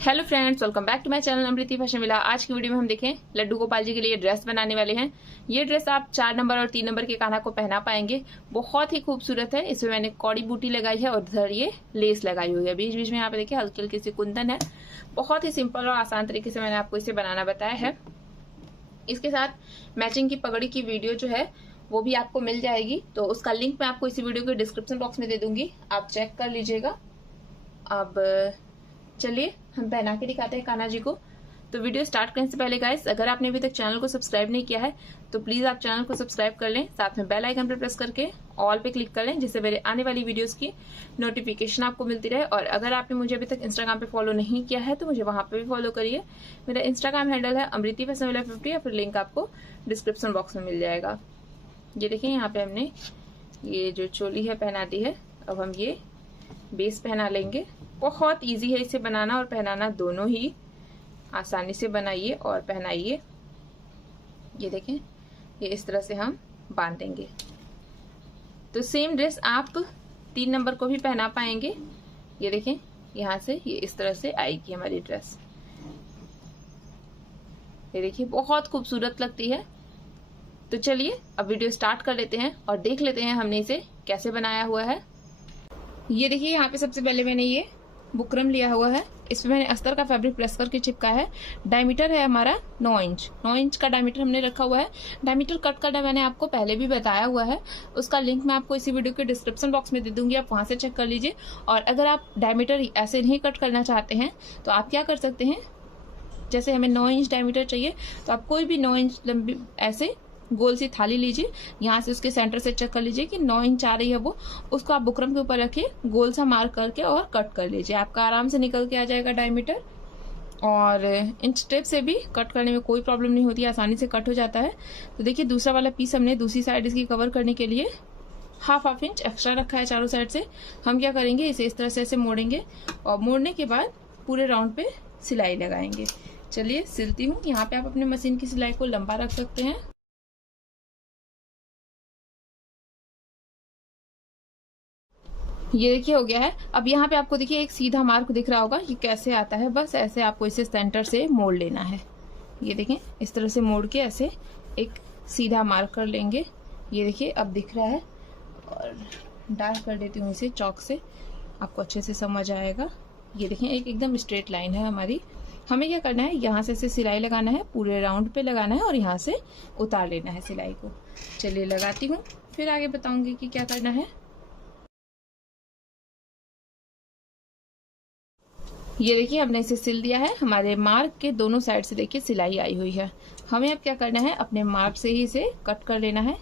Hello friends, welcome back to my channel Amriti fashion villa. आज की video में हम देखें लड्डू गोपाल जी के लिए ड्रेस बनाने वाले हैं। ये ड्रेस आप 4 नंबर और 3 नंबर के कान्हा को पहना पाएंगे। बहुत ही खूबसूरत है। इसमें मैंने कौड़ी बूटी लगाई है और इधर ये लेस लगाई हुई है। बीच बीच में यहाँ पे देखिए हल्की हल्की सी कुंदन है। बहुत ही सिंपल और आसान तरीके से मैंने आपको इसे बनाना बताया है। इसके साथ मैचिंग की पगड़ी की वीडियो जो है वो भी आपको मिल जाएगी, तो उसका लिंक मैं आपको इसी वीडियो के डिस्क्रिप्शन बॉक्स में दे दूंगी, आप चेक कर लीजिएगा। अब चलिए हम पहना के दिखाते हैं कान्हा जी को। तो वीडियो स्टार्ट करने से पहले गाइस, अगर आपने अभी तक चैनल को सब्सक्राइब नहीं किया है तो प्लीज आप चैनल को सब्सक्राइब कर लें, साथ में बेल आइकन पर प्रेस करके ऑल पे क्लिक कर लें, जिससे मेरे आने वाली वीडियोस की नोटिफिकेशन आपको मिलती रहे। और अगर आपने मुझे अभी तक इंस्टाग्राम पे फॉलो नहीं किया है तो मुझे वहां पे भी फॉलो करिए। मेरा इंस्टाग्राम हैंडल है अमृति फैशन विला 50, या फिर लिंक आपको डिस्क्रिप्शन बॉक्स में मिल जाएगा। ये देखिए यहाँ पे हमने ये जो चोली है पहना दी है। अब हम ये बेस पहना लेंगे। बहुत इजी है इसे बनाना और पहनाना, दोनों ही आसानी से बनाइए और पहनाइए। ये देखें, ये इस तरह से हम बांधेंगे तो सेम ड्रेस आप 3 नंबर को भी पहना पाएंगे। ये देखें, यहाँ से ये इस तरह से आएगी हमारी ड्रेस। ये देखिए बहुत खूबसूरत लगती है। तो चलिए अब वीडियो स्टार्ट कर लेते हैं और देख लेते हैं हमने इसे कैसे बनाया हुआ है। ये देखिए यहाँ पे सबसे पहले मैंने ये बुकरम लिया हुआ है। इसमें मैंने अस्तर का फैब्रिक प्रेस करके चिपका है। डायमीटर है हमारा 9 इंच। 9 इंच का डायमीटर हमने रखा हुआ है। डायमीटर कट करना मैंने आपको पहले भी बताया हुआ है, उसका लिंक मैं आपको इसी वीडियो के डिस्क्रिप्शन बॉक्स में दे दूंगी, आप वहां से चेक कर लीजिए। और अगर आप डायमीटर ऐसे नहीं कट करना चाहते हैं तो आप क्या कर सकते हैं, जैसे हमें 9 इंच डायमीटर चाहिए तो आप कोई भी 9 इंच लंबी ऐसे गोल सी थाली लीजिए, यहाँ से उसके सेंटर से चेक कर लीजिए कि 9 इंच आ रही है वो, उसको आप बुकरम के ऊपर रखिए, गोल सा मार्क करके और कट कर लीजिए। आपका आराम से निकल के आ जाएगा डायमीटर। और इंच टेप से भी कट करने में कोई प्रॉब्लम नहीं होती, आसानी से कट हो जाता है। तो देखिए दूसरा वाला पीस हमने दूसरी साइड इसकी कवर करने के लिए हाफ इंच एक्स्ट्रा रखा है चारों साइड से। हम क्या करेंगे, इसे इस तरह से ऐसे मोड़ेंगे और मोड़ने के बाद पूरे राउंड पे सिलाई लगाएंगे। चलिए सिलती हूँ। यहाँ पे आप अपने मशीन की सिलाई को लंबा रख सकते हैं। ये देखिए हो गया है। अब यहाँ पे आपको देखिए एक सीधा मार्क दिख रहा होगा, ये कैसे आता है, बस ऐसे आपको इसे सेंटर से मोड़ लेना है। ये देखें इस तरह से मोड़ के ऐसे एक सीधा मार्क कर लेंगे। ये देखिए अब दिख रहा है। और डार्क कर देती हूँ इसे चौक से, आपको अच्छे से समझ आएगा। ये देखें एक एकदम स्ट्रेट लाइन है हमारी। हमें क्या करना है, यहाँ से सिलाई लगाना है, पूरे राउंड पे लगाना है और यहाँ से उतार लेना है सिलाई को। चलिए लगाती हूँ, फिर आगे बताऊंगी कि क्या करना है। ये देखिए हमने इसे सिल दिया है। हमारे मार्क के दोनों साइड से देखिए सिलाई आई हुई है। हमें अब क्या करना है, अपने मार्क से ही इसे कट कर लेना है,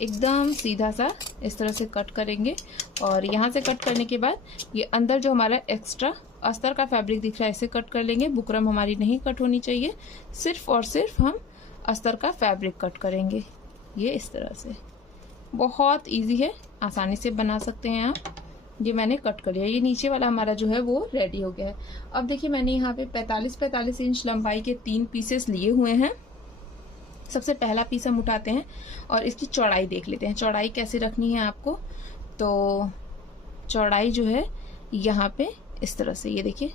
एकदम सीधा सा इस तरह से कट करेंगे। और यहाँ से कट करने के बाद ये अंदर जो हमारा एक्स्ट्रा अस्तर का फैब्रिक दिख रहा है इसे कट कर लेंगे। बुकरम हमारी नहीं कट होनी चाहिए, सिर्फ और सिर्फ हम अस्तर का फैब्रिक कट करेंगे। ये इस तरह से बहुत ईजी है, आसानी से बना सकते हैं आप। ये मैंने कट कर लिया। ये नीचे वाला हमारा जो है वो रेडी हो गया है। अब देखिए मैंने यहाँ पे 45 इंच लंबाई के 3 पीसेस लिए हुए हैं। सबसे पहला पीस हम उठाते हैं और इसकी चौड़ाई देख लेते हैं, चौड़ाई कैसे रखनी है आपको। तो चौड़ाई जो है यहाँ पे इस तरह से, ये देखिए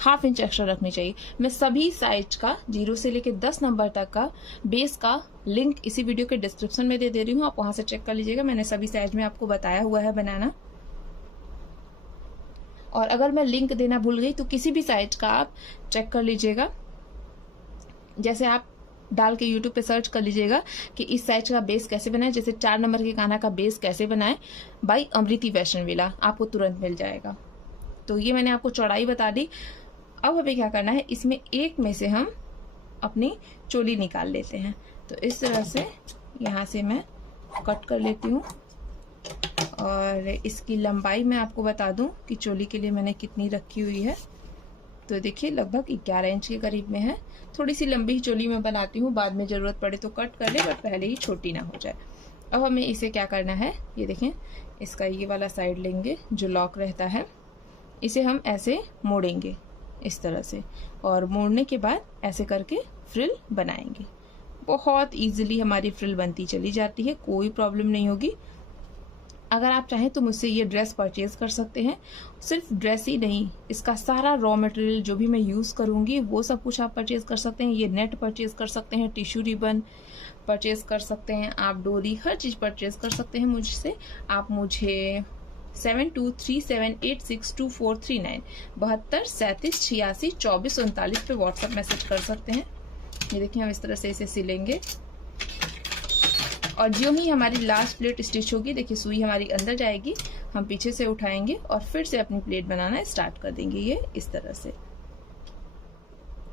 ½ इंच एक्स्ट्रा रखनी चाहिए। मैं सभी साइज का 0 से लेके 10 नंबर तक का बेस का लिंक इसी वीडियो के डिस्क्रिप्शन में दे रही हूँ, आप वहां से चेक कर लीजिएगा। मैंने सभी साइज में आपको बताया हुआ है बनाना। और अगर मैं लिंक देना भूल गई तो किसी भी साइज का आप चेक कर लीजिएगा। जैसे आप डाल के YouTube पे सर्च कर लीजिएगा कि इस साइज का बेस कैसे बनाए, जैसे 4 नंबर के कान्हा का बेस कैसे बनाए बाय अमृति फैशन विला, आपको तुरंत मिल जाएगा। तो ये मैंने आपको चौड़ाई बता दी। अब हमें क्या करना है, इसमें एक में से हम अपनी चोली निकाल लेते हैं। तो इस तरह से यहाँ से मैं कट कर लेती हूँ। और इसकी लंबाई मैं आपको बता दूं कि चोली के लिए मैंने कितनी रखी हुई है। तो देखिए लगभग 11 इंच के करीब में है। थोड़ी सी लंबी ही चोली मैं बनाती हूँ, बाद में जरूरत पड़े तो कट कर ले, बट पहले ही छोटी ना हो जाए। अब हमें इसे क्या करना है, ये देखें इसका ये वाला साइड लेंगे जो लॉक रहता है, इसे हम ऐसे मोड़ेंगे इस तरह से, और मोड़ने के बाद ऐसे करके फ्रिल बनाएंगे। बहुत ईजिली हमारी फ्रिल बनती चली जाती है, कोई प्रॉब्लम नहीं होगी। अगर आप चाहें तो मुझसे ये ड्रेस परचेज कर सकते हैं। सिर्फ ड्रेस ही नहीं, इसका सारा रॉ मटेरियल जो भी मैं यूज़ करूँगी वो सब कुछ आप परचेज कर सकते हैं। ये नेट परचेज कर सकते हैं, टिश्यू रिबन परचेज कर सकते हैं, आप डोरी, हर चीज़ परचेज कर सकते हैं मुझसे। आप मुझे 7237862439 7237862439 पे व्हाट्सएप मैसेज कर सकते हैं। ये देखिए हम इस तरह से इसे सिलेंगे और जो ही हमारी लास्ट प्लेट स्टिच होगी, देखिए सुई हमारी अंदर जाएगी, हम पीछे से उठाएंगे और फिर से अपनी प्लेट बनाना स्टार्ट कर देंगे। ये इस तरह से।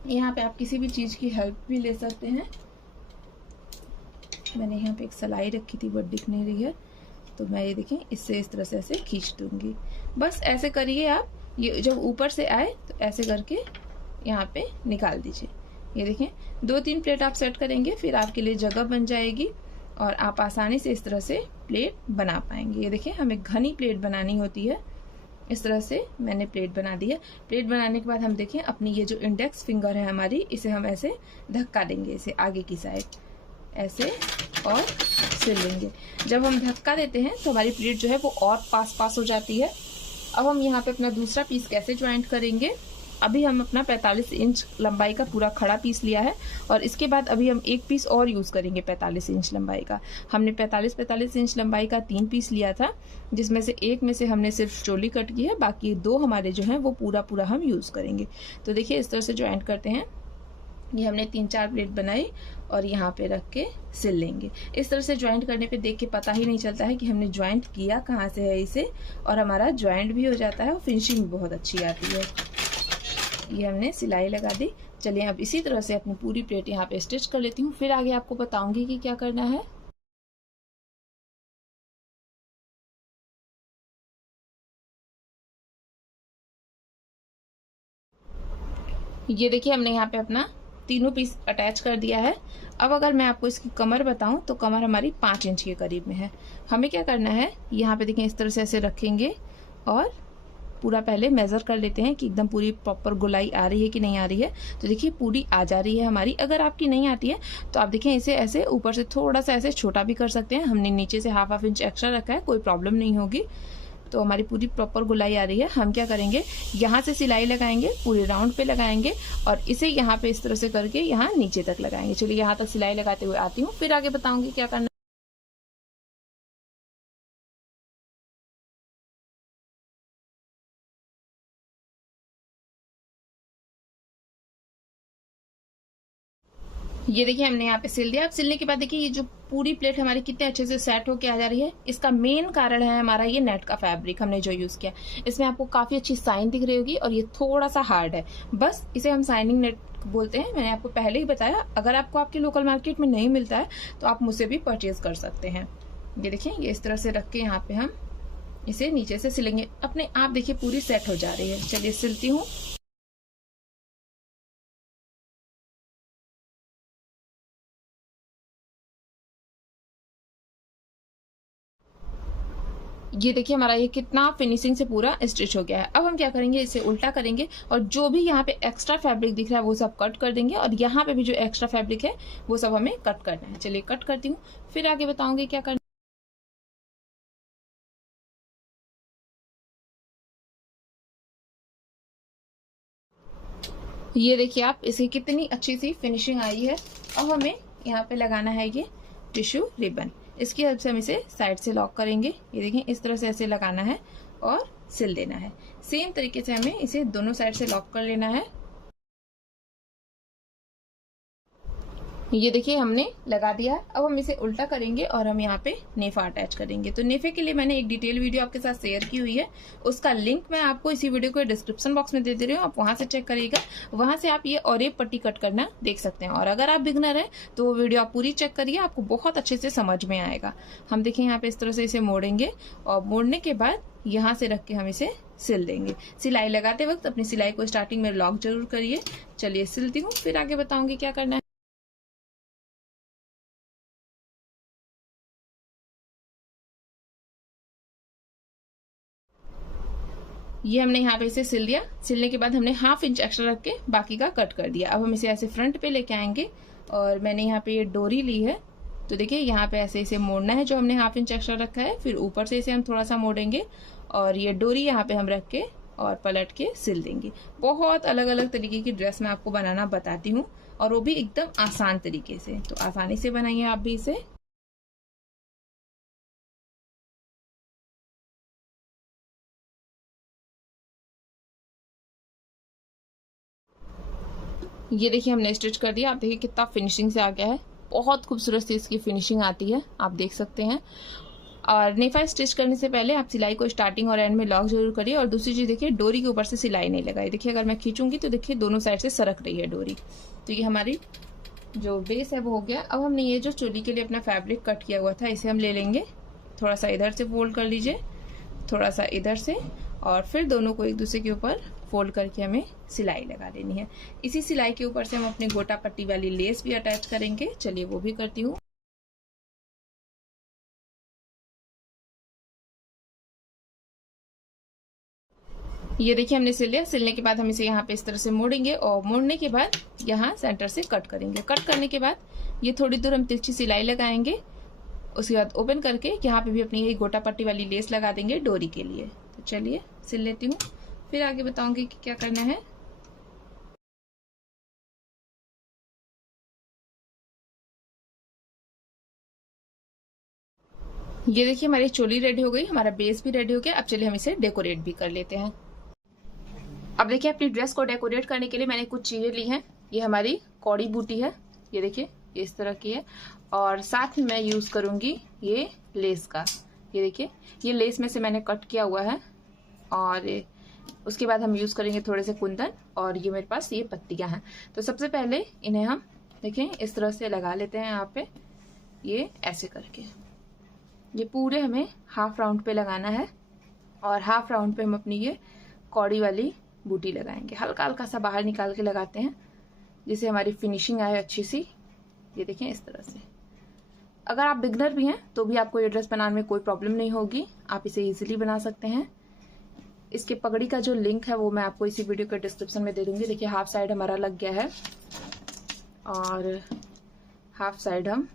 यहाँ पे आप किसी भी चीज की हेल्प भी ले सकते हैं। मैंने यहाँ पे एक सिलाई रखी थी, वो दिख नहीं रही है, तो मैं ये देखें इससे इस तरह से ऐसे खींच दूंगी। बस ऐसे करिए आप। ये जब ऊपर से आए तो ऐसे करके यहाँ पे निकाल दीजिए। ये देखें 2-3 प्लेट आप सेट करेंगे, फिर आपके लिए जगह बन जाएगी और आप आसानी से इस तरह से प्लेट बना पाएंगे। ये देखिए हमें घनी प्लेट बनानी होती है। इस तरह से मैंने प्लेट बना दी है। प्लेट बनाने के बाद हम देखें अपनी ये जो इंडेक्स फिंगर है हमारी, इसे हम ऐसे धक्का देंगे, इसे आगे की साइड ऐसे और सिल लेंगे। जब हम धक्का देते हैं तो हमारी प्लेट जो है वो और पास हो जाती है। अब हम यहाँ पे अपना दूसरा पीस कैसे ज्वाइंट करेंगे। अभी हम अपना 45 इंच लंबाई का पूरा खड़ा पीस लिया है और इसके बाद अभी हम एक पीस और यूज़ करेंगे 45 इंच लंबाई का। हमने 45 इंच लंबाई का 3 पीस लिया था, जिसमें से एक में से हमने सिर्फ चोली कट की है, बाकी 2 हमारे जो हैं वो पूरा हम यूज़ करेंगे। तो देखिए इस तरह से ज्वाइंट करते हैं। ये हमने 3-4 प्लेट बनाई और यहाँ पे रख के सिल लेंगे। इस तरह से ज्वाइंट करने पे देख के पता ही नहीं चलता है कि हमने ज्वाइंट किया कहाँ से है इसे, और हमारा ज्वाइंट भी हो जाता है और फिनिशिंग भी बहुत अच्छी आती है। ये हमने सिलाई लगा दी। चलिए अब इसी तरह से अपनी पूरी प्लेट यहाँ पे स्टिच कर लेती हूँ, फिर आगे आपको बताऊंगी कि क्या करना है। ये देखिए हमने यहाँ पे अपना तीनों पीस अटैच कर दिया है। अब अगर मैं आपको इसकी कमर बताऊं तो कमर हमारी 5 इंच के करीब में है। हमें क्या करना है, यहाँ पे देखें इस तरह से ऐसे रखेंगे और पूरा पहले मेजर कर लेते हैं कि एकदम पूरी प्रॉपर गोलाई आ रही है कि नहीं आ रही है। तो देखिए पूरी आ जा रही है हमारी। अगर आपकी नहीं आती है तो आप देखें इसे ऐसे ऊपर से थोड़ा सा ऐसे छोटा भी कर सकते हैं। हमने नीचे से हाफ इंच एक्स्ट्रा रखा है, कोई प्रॉब्लम नहीं होगी। तो हमारी पूरी प्रॉपर गोलाई आ रही है। हम क्या करेंगे, यहाँ से सिलाई लगाएंगे, पूरे राउंड पे लगाएंगे और इसे यहाँ पे इस तरह से करके यहाँ नीचे तक लगाएंगे। चलिए यहाँ तक सिलाई लगाते हुए आती हूँ, फिर आगे बताऊंगी क्या करना। ये देखिए हमने यहाँ पे सिल दिया। अब सिलने के बाद देखिए ये जो पूरी प्लेट हमारी कितने अच्छे से सेट होके आ जा रही है। इसका मेन कारण है हमारा ये नेट का फैब्रिक हमने जो यूज किया। इसमें आपको काफी अच्छी साइन दिख रही होगी और ये थोड़ा सा हार्ड है, बस इसे हम साइनिंग नेट बोलते हैं। मैंने आपको पहले ही बताया, अगर आपको आपके लोकल मार्केट में नहीं मिलता है तो आप मुझसे भी परचेज कर सकते हैं। ये देखिए ये इस तरह से रख के यहाँ पे हम इसे नीचे से सिलेंगे। अपने आप देखिए पूरी सेट हो जा रही है। चलिए सिलती हूँ। ये देखिए हमारा ये कितना फिनिशिंग से पूरा स्टिच हो गया है। अब हम क्या करेंगे, इसे उल्टा करेंगे और जो भी यहाँ पे एक्स्ट्रा फैब्रिक दिख रहा है वो सब कट कर देंगे और यहाँ पे भी जो एक्स्ट्रा फैब्रिक है वो सब हमें कट करना है। चलिए कट करती हूँ, फिर आगे बताऊंगी क्या करना। ये देखिए आप, इसे कितनी अच्छी सी फिनिशिंग आई है। अब हमें यहाँ पे लगाना है ये टिश्यू रिबन। इसकी हेल्प से हम इसे साइड से लॉक करेंगे। ये देखिए इस तरह से ऐसे लगाना है और सिल देना है। सेम तरीके से हमें इसे दोनों साइड से लॉक कर लेना है। ये देखिए हमने लगा दिया। अब हम इसे उल्टा करेंगे और हम यहाँ पे नेफा अटैच करेंगे। तो नेफे के लिए मैंने एक डिटेल वीडियो आपके साथ शेयर की हुई है, उसका लिंक मैं आपको इसी वीडियो को डिस्क्रिप्शन बॉक्स में दे दे रही हूँ, आप वहां से चेक करिएगा। वहां से आप ये और एक पट्टी कट करना देख सकते हैं। और अगर आप बिगनर हैं तो वो वीडियो आप पूरी चेक करिए, आपको बहुत अच्छे से समझ में आएगा। हम देखें यहाँ पे इस तरह से इसे मोड़ेंगे और मोड़ने के बाद यहाँ से रख के हम इसे सिल देंगे। सिलाई लगाते वक्त अपनी सिलाई को स्टार्टिंग में लॉक जरूर करिए। चलिए सिलती हूँ, फिर आगे बताऊंगी क्या करना है। ये हमने यहाँ पे इसे सिल दिया। सिलने के बाद हमने हाफ इंच एक्स्ट्रा रख के बाकी का कट कर दिया। अब हम इसे ऐसे फ्रंट पे लेके आएंगे और मैंने यहाँ पे ये डोरी ली है, तो तो देखिए यहाँ पे ऐसे इसे मोड़ना है जो हमने 1/2 इंच एक्स्ट्रा रखा है, फिर ऊपर से इसे हम थोड़ा सा मोड़ेंगे और ये डोरी यहाँ पे हम रख के और पलट के सिल देंगे। बहुत अलग अलग तरीके की ड्रेस मैं आपको बनाना बताती हूँ और वो भी एकदम आसान तरीके से, तो आसानी से बनाइए आप भी इसे। ये देखिए हमने स्टिच कर दिया। आप देखिए कितना फिनिशिंग से आ गया है, बहुत खूबसूरत सी इसकी फिनिशिंग आती है, आप देख सकते हैं। और नेफा स्टिच करने से पहले आप सिलाई को स्टार्टिंग और एंड में लॉक जरूर करिए। और दूसरी चीज देखिए, डोरी के ऊपर से सिलाई नहीं लगाई। देखिए अगर मैं खींचूंगी तो देखिए दोनों साइड से सरक रही है डोरी। तो ये हमारी जो बेस है वो हो गया। अब हमने ये जो चोली के लिए अपना फैब्रिक कट किया हुआ था इसे हम ले लेंगे, थोड़ा सा इधर से फोल्ड कर लीजिए, थोड़ा सा इधर से, और फिर दोनों को एक दूसरे के ऊपर फोल्ड करके हमें सिलाई लगा लेनी है। इसी सिलाई के ऊपर से हम अपनी गोटा पट्टी वाली लेस भी अटैच करेंगे। चलिए वो भी करती हूँ। ये देखिए हमने सिल लिया। सिलने के बाद हम इसे यहाँ पे इस तरह से मोड़ेंगे और मोड़ने के बाद यहाँ सेंटर से कट करेंगे। कट करने के बाद ये थोड़ी दूर हम तिरछी सिलाई लगाएंगे, उसके बाद ओपन करके यहाँ पे भी अपनी यही गोटा पट्टी वाली लेस लगा देंगे डोरी के लिए। तो चलिए सिल लेती हूँ, फिर आगे बताऊंगी कि क्या करना है। ये देखिए हमारी चोली रेडी हो गई, हमारा बेस भी रेडी हो गया। अब चलिए हम इसे डेकोरेट भी कर लेते हैं। अब देखिए अपनी ड्रेस को डेकोरेट करने के लिए मैंने कुछ चीजें ली हैं। ये हमारी कौड़ी बूटी है, ये देखिए ये इस तरह की है, और साथ में मैं यूज करूंगी ये लेस का। ये देखिए ये लेस में से मैंने कट किया हुआ है, और उसके बाद हम यूज करेंगे थोड़े से कुंदन, और ये मेरे पास ये पत्तियां हैं। तो सबसे पहले इन्हें हम देखें इस तरह से लगा लेते हैं यहाँ पे, ये ऐसे करके। ये पूरे हमें हाफ राउंड पे लगाना है, और हाफ राउंड पे हम अपनी ये कौड़ी वाली बूटी लगाएंगे। हल्का हल्का सा बाहर निकाल के लगाते हैं जिससे हमारी फिनिशिंग आए अच्छी सी। ये देखें इस तरह से। अगर आप बिगनर भी हैं तो भी आपको ये ड्रेस बनाने में कोई प्रॉब्लम नहीं होगी, आप इसे इजीली बना सकते हैं। इसके पगड़ी का जो लिंक है वो मैं आपको इसी वीडियो के डिस्क्रिप्शन में दे दूंगी। देखिए हाफ साइड हमारा लग गया है, और हाफ साइड हम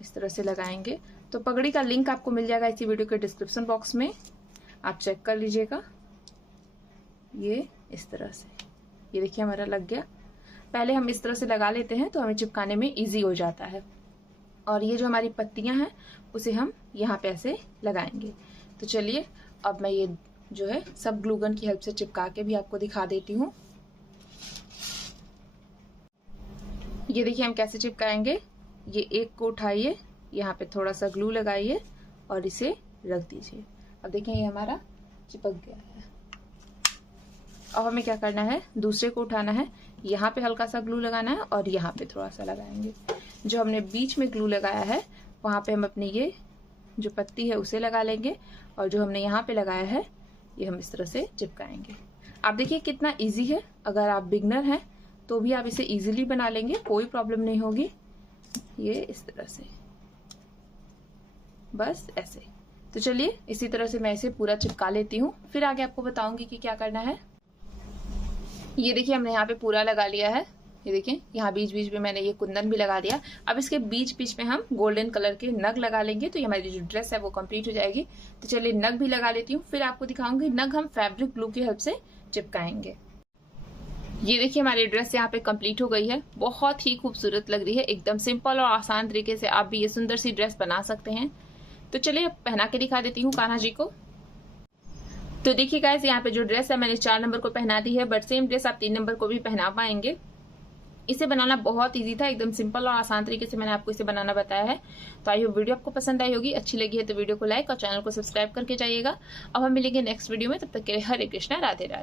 इस तरह से लगाएंगे। तो पगड़ी का लिंक आपको मिल जाएगा इसी वीडियो के डिस्क्रिप्शन बॉक्स में, आप चेक कर लीजिएगा। ये इस तरह से, ये देखिए हमारा लग गया। पहले हम इस तरह से लगा लेते हैं तो हमें चिपकाने में इजी हो जाता है। और ये जो हमारी पत्तियां हैं उसे हम यहाँ पे ऐसे लगाएंगे। तो चलिए अब मैं ये जो है सब ग्लू गन की हेल्प से चिपका के भी आपको दिखा देती हूँ। ये देखिए हम कैसे चिपकाएंगे। ये एक को उठाइए, यहाँ पे थोड़ा सा ग्लू लगाइए और इसे रख दीजिए। अब देखिए ये हमारा चिपक गया है। अब हमें क्या करना है, दूसरे को उठाना है, यहाँ पे हल्का सा ग्लू लगाना है और यहाँ पे थोड़ा सा लगाएंगे। जो हमने बीच में ग्लू लगाया है वहां पे हम अपनी ये जो पत्ती है उसे लगा लेंगे, और जो हमने यहाँ पे लगाया है ये हम इस तरह से चिपकाएंगे। आप देखिए कितना इजी है। अगर आप बिगनर हैं तो भी आप इसे इजीली बना लेंगे, कोई प्रॉब्लम नहीं होगी। ये इस तरह से, बस ऐसे। तो चलिए इसी तरह से मैं इसे पूरा चिपका लेती हूँ, फिर आगे आपको बताऊंगी कि क्या करना है। ये देखिए हमने यहाँ पे पूरा लगा लिया है। ये देखिए यहाँ बीच बीच में मैंने ये कुंदन भी लगा दिया। अब इसके बीच बीच में हम गोल्डन कलर के नग लगा लेंगे, तो ये हमारी जो ड्रेस है वो कंप्लीट हो जाएगी। तो चलिए नग भी लगा लेती हूँ, फिर आपको दिखाऊंगी। नग हम फैब्रिक ग्लू की हेल्प से चिपकाएंगे। ये देखिए हमारी ड्रेस यहाँ पे कंप्लीट हो गई है, बहुत ही खूबसूरत लग रही है। एकदम सिंपल और आसान तरीके से आप भी ये सुंदर सी ड्रेस बना सकते हैं। तो चलिए पहना के दिखा देती हूँ कान्हा जी को। तो देखिए गाइस यहाँ पे जो ड्रेस है मैंने 4 नंबर को पहना दी है, बट सेम ड्रेस आप 3 नंबर को भी पहना पाएंगे। इसे बनाना बहुत इजी था, एकदम सिंपल और आसान तरीके से मैंने आपको इसे बनाना बताया है। तो आई होप वीडियो आपको पसंद आई होगी। अच्छी लगी है तो वीडियो को लाइक और चैनल को सब्सक्राइब करके जाइएगा। अब हम मिलेंगे नेक्स्ट वीडियो में, तब तक के लिए हरे कृष्णा, राधे राधे।